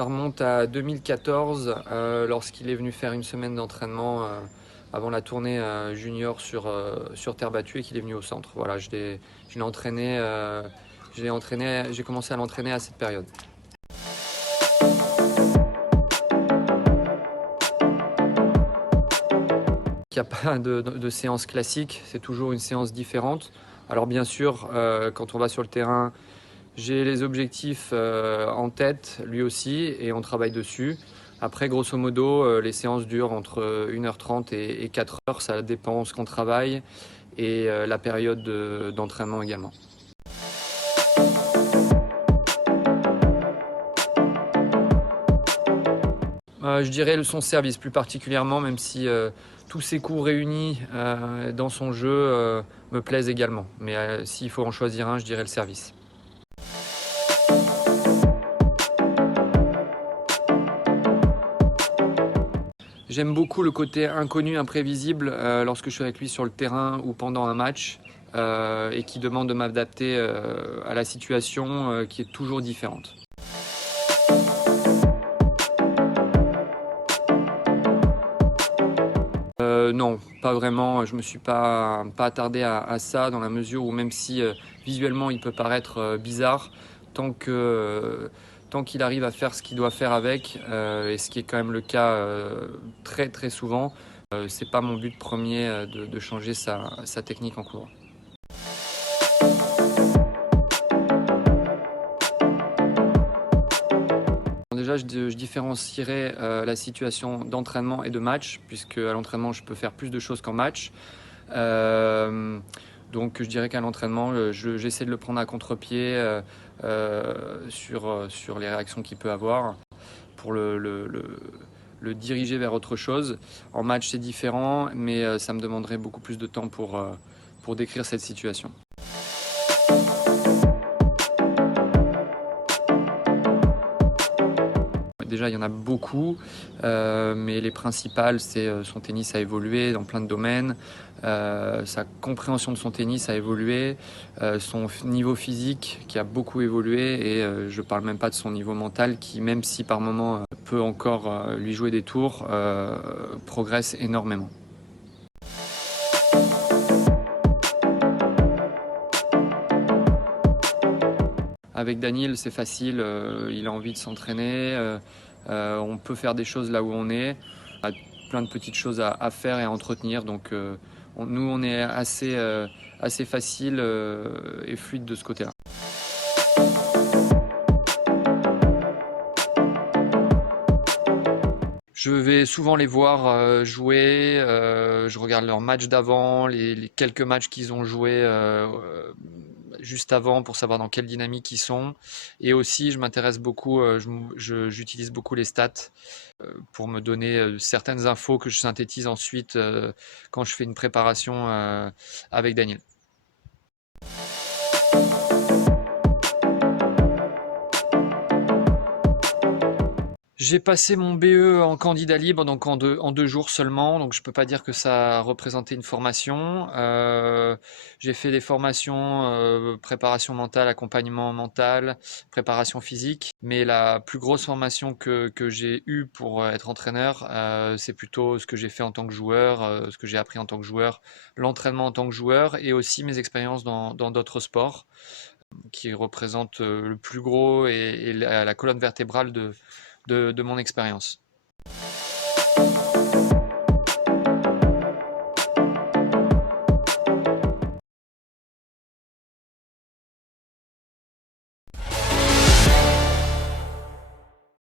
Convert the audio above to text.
ça remonte à 2014, lorsqu'il est venu faire une semaine d'entraînement avant la tournée junior sur terre battue et qu'il est venu au centre. Voilà, j'ai commencé à l'entraîner à cette période. Il n'y a pas de séance classique, c'est toujours une séance différente. Alors bien sûr, quand on va sur le terrain, j'ai les objectifs en tête, lui aussi, et on travaille dessus. Après, grosso modo, les séances durent entre 1h30 et 4h, ça dépend ce qu'on travaille et la période d'entraînement également. Je dirais son service plus particulièrement, même si tous ses coups réunis dans son jeu me plaisent également. Mais s'il faut en choisir un, je dirais le service. J'aime beaucoup le côté inconnu, imprévisible lorsque je suis avec lui sur le terrain ou pendant un match et qui demande de m'adapter à la situation qui est toujours différente. Non, pas vraiment. Je me suis pas attardé à ça dans la mesure où même si visuellement il peut paraître bizarre, tant qu'il arrive à faire ce qu'il doit faire avec, et ce qui est quand même le cas très très souvent, c'est pas mon but premier de changer sa technique en cours. Déjà, je différencierais la situation d'entraînement et de match, puisque à l'entraînement, je peux faire plus de choses qu'en match. Donc je dirais qu'à l'entraînement, j'essaie de le prendre à contre-pied sur les réactions qu'il peut avoir pour le diriger vers autre chose. En match, c'est différent, mais ça me demanderait beaucoup plus de temps pour décrire cette situation. Déjà, il y en a beaucoup, mais les principales, c'est son tennis a évolué dans plein de domaines, sa compréhension de son tennis a évolué, son niveau physique qui a beaucoup évolué, et je ne parle même pas de son niveau mental qui, même si par moment peut encore lui jouer des tours, progresse énormément. Avec Daniel, c'est facile, il a envie de s'entraîner, on peut faire des choses là où on est. On a plein de petites choses à faire et à entretenir, donc nous on est assez facile et fluide de ce côté-là. Je vais souvent les voir jouer, je regarde leurs matchs d'avant, les quelques matchs qu'ils ont joués juste avant pour savoir dans quelle dynamique ils sont. Et aussi, je m'intéresse beaucoup, j'utilise beaucoup les stats pour me donner certaines infos que je synthétise ensuite quand je fais une préparation avec Daniel. J'ai passé mon BE en candidat libre, donc en deux jours seulement, donc je peux pas dire que ça a représenté une formation. J'ai fait des formations préparation mentale, accompagnement mental, préparation physique, mais la plus grosse formation que j'ai eue pour être entraîneur, c'est plutôt ce que j'ai fait en tant que joueur, ce que j'ai appris en tant que joueur, l'entraînement en tant que joueur et aussi mes expériences dans d'autres sports qui représentent le plus gros et la colonne vertébrale de mon expérience.